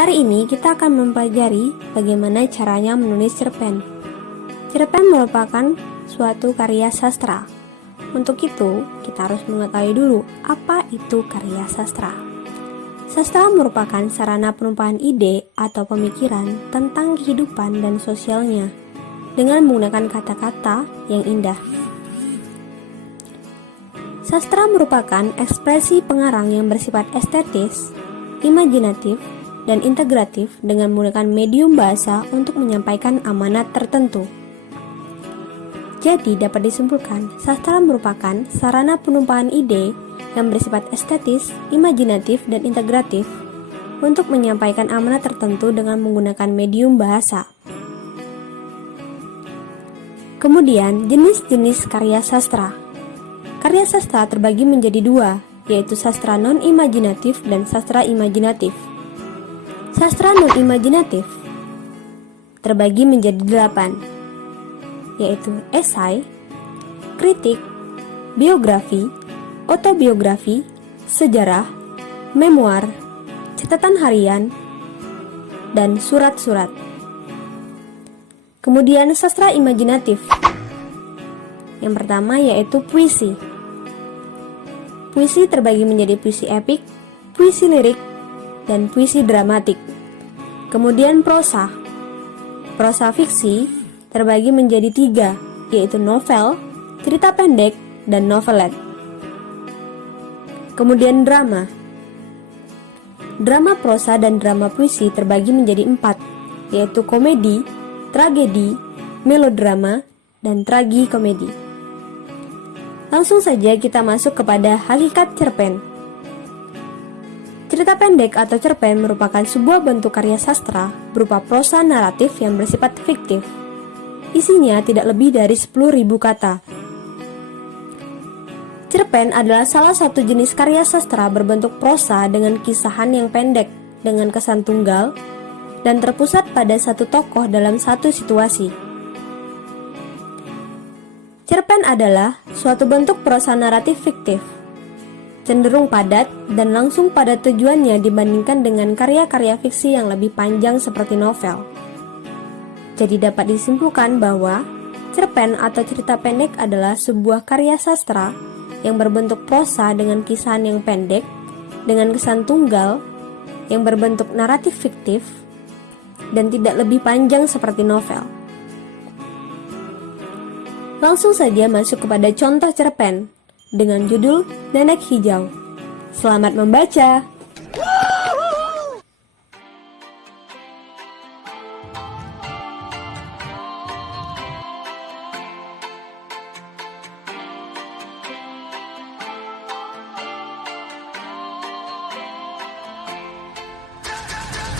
Hari ini kita akan mempelajari bagaimana caranya menulis cerpen. Cerpen merupakan suatu karya sastra. Untuk itu, kita harus mengetahui dulu apa itu karya sastra. Sastra merupakan sarana penumpahan ide atau pemikiran tentang kehidupan dan sosialnya dengan menggunakan kata-kata yang indah. Sastra merupakan ekspresi pengarang yang bersifat estetis, imajinatif, dan integratif dengan menggunakan medium bahasa untuk menyampaikan amanat tertentu. Jadi dapat disimpulkan, sastra merupakan sarana penumpahan ide yang bersifat estetis, imajinatif, dan integratif untuk menyampaikan amanat tertentu dengan menggunakan medium bahasa. Kemudian, jenis-jenis karya sastra. Karya sastra terbagi menjadi dua, yaitu sastra non-imajinatif dan sastra imajinatif. Sastra non-imajinatif terbagi menjadi 8, yaitu esai, kritik, biografi, autobiografi, sejarah, memoir, catatan harian, dan surat-surat. Kemudian sastra imajinatif. Yang pertama yaitu puisi. Puisi terbagi menjadi puisi epik, puisi lirik, dan puisi dramatik. Kemudian prosa. Prosa fiksi terbagi menjadi 3, yaitu novel, cerita pendek, dan novelet. Kemudian drama. Drama prosa dan drama puisi terbagi menjadi 4, yaitu komedi, tragedi, melodrama, dan tragikomedi. Langsung saja kita masuk kepada hakikat cerpen. Cerita pendek atau cerpen merupakan sebuah bentuk karya sastra berupa prosa naratif yang bersifat fiktif. Isinya tidak lebih dari 10.000 kata. Cerpen adalah salah satu jenis karya sastra berbentuk prosa dengan kisahan yang pendek, dengan kesan tunggal, dan terpusat pada satu tokoh dalam satu situasi. Cerpen adalah suatu bentuk prosa naratif fiktif, cenderung padat dan langsung pada tujuannya dibandingkan dengan karya-karya fiksi yang lebih panjang seperti novel. Jadi dapat disimpulkan bahwa cerpen atau cerita pendek adalah sebuah karya sastra yang berbentuk prosa dengan kisahan yang pendek, dengan kesan tunggal, yang berbentuk naratif fiktif, dan tidak lebih panjang seperti novel. Langsung saja masuk kepada contoh cerpen dengan judul Nenek Hijau. Selamat membaca!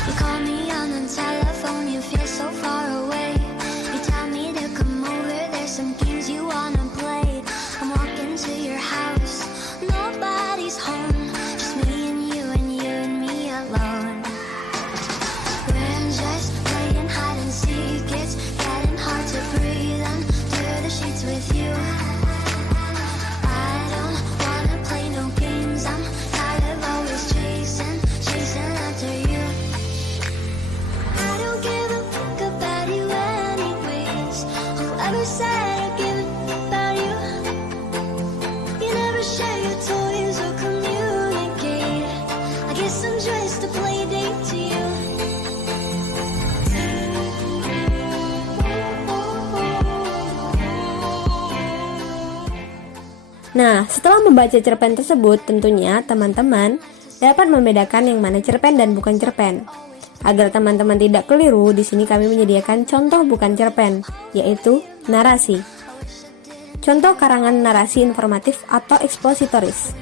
You call me on the telephone, you feel so far away. You tell me to come over, there's some games you wanna play. I'm walking to your house, nobody's home, just me and you and me alone. We're just playing hide and seek, it's getting hard to breathe under the sheets with you. I don't wanna play no games, I'm tired of always chasing after you. I don't give a fuck about you anyways. Whoever said I give a fuck about you? You never share your toys or communicate. I guess I'm just a play date to you. Nah, setelah membaca cerpen tersebut, tentunya teman-teman dapat membedakan yang mana cerpen dan bukan cerpen. Agar teman-teman tidak keliru, di sini kami menyediakan contoh bukan cerpen, yaitu narasi. Contoh karangan narasi informatif atau ekspositoris.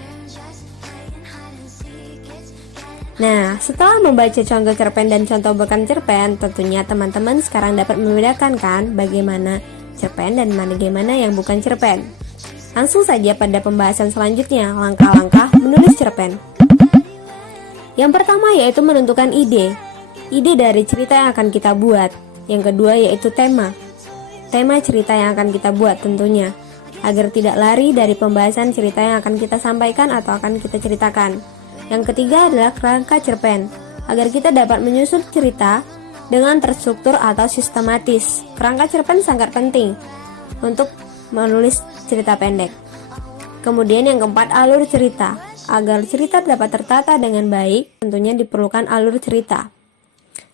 Nah, setelah membaca contoh cerpen dan contoh bukan cerpen, tentunya teman-teman sekarang dapat membedakan kan bagaimana cerpen dan bagaimana yang bukan cerpen. Langsung saja pada pembahasan selanjutnya, langkah-langkah menulis cerpen. Yang pertama yaitu menentukan ide dari cerita yang akan kita buat. Yang kedua yaitu tema cerita yang akan kita buat tentunya, agar tidak lari dari pembahasan cerita yang akan kita sampaikan atau akan kita ceritakan. Yang ketiga adalah kerangka cerpen agar kita dapat menyusun cerita dengan terstruktur atau sistematis. Kerangka cerpen sangat penting untuk menulis cerita pendek. Kemudian yang keempat, alur cerita. Agar cerita dapat tertata dengan baik, tentunya diperlukan alur cerita.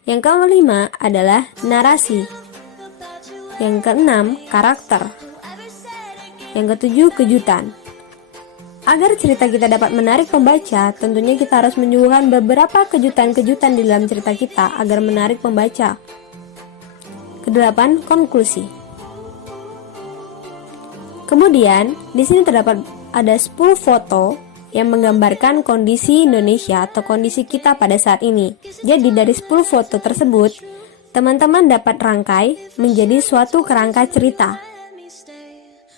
Yang kelima adalah narasi. Yang keenam, karakter. Yang ketujuh, kejutan. Agar cerita kita dapat menarik pembaca, tentunya kita harus menyuguhkan beberapa kejutan-kejutan di dalam cerita kita agar menarik pembaca. Kedelapan, konklusi. Kemudian, di sini terdapat ada 10 foto yang menggambarkan kondisi Indonesia atau kondisi kita pada saat ini. Jadi dari 10 foto tersebut, teman-teman dapat rangkai menjadi suatu kerangka cerita.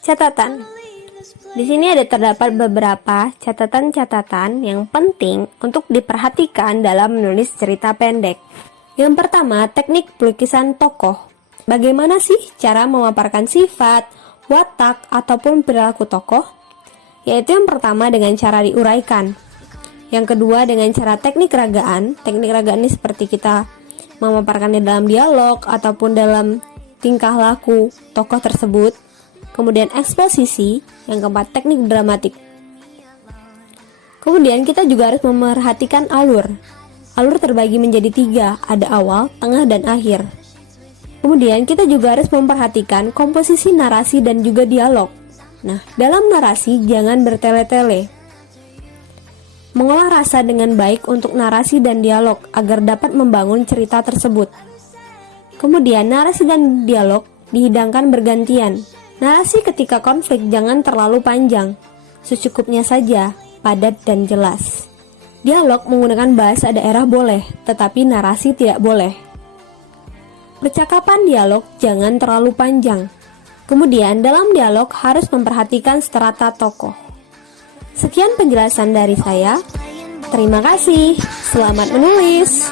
Catatan. Di sini ada terdapat beberapa catatan-catatan yang penting untuk diperhatikan dalam menulis cerita pendek. Yang pertama, teknik pelukisan tokoh. Bagaimana sih cara memaparkan sifat, watak, ataupun perilaku tokoh? Yaitu yang pertama dengan cara diuraikan. Yang kedua dengan cara teknik ragaan. Teknik ragaan ini seperti kita memaparkannya dalam dialog ataupun dalam tingkah laku tokoh tersebut. Kemudian eksposisi, yang keempat teknik dramatik. Kemudian kita juga harus memerhatikan alur. Alur terbagi menjadi 3, ada awal, tengah, dan akhir. Kemudian kita juga harus memperhatikan komposisi narasi dan juga dialog. Nah, dalam narasi jangan bertele-tele. Mengolah rasa dengan baik untuk narasi dan dialog agar dapat membangun cerita tersebut. Kemudian narasi dan dialog dihidangkan bergantian. Narasi ketika konflik jangan terlalu panjang, secukupnya saja, padat dan jelas. Dialog menggunakan bahasa daerah boleh, tetapi narasi tidak boleh. Percakapan dialog jangan terlalu panjang. Kemudian dalam dialog harus memperhatikan strata tokoh. Sekian penjelasan dari saya. Terima kasih. Selamat menulis.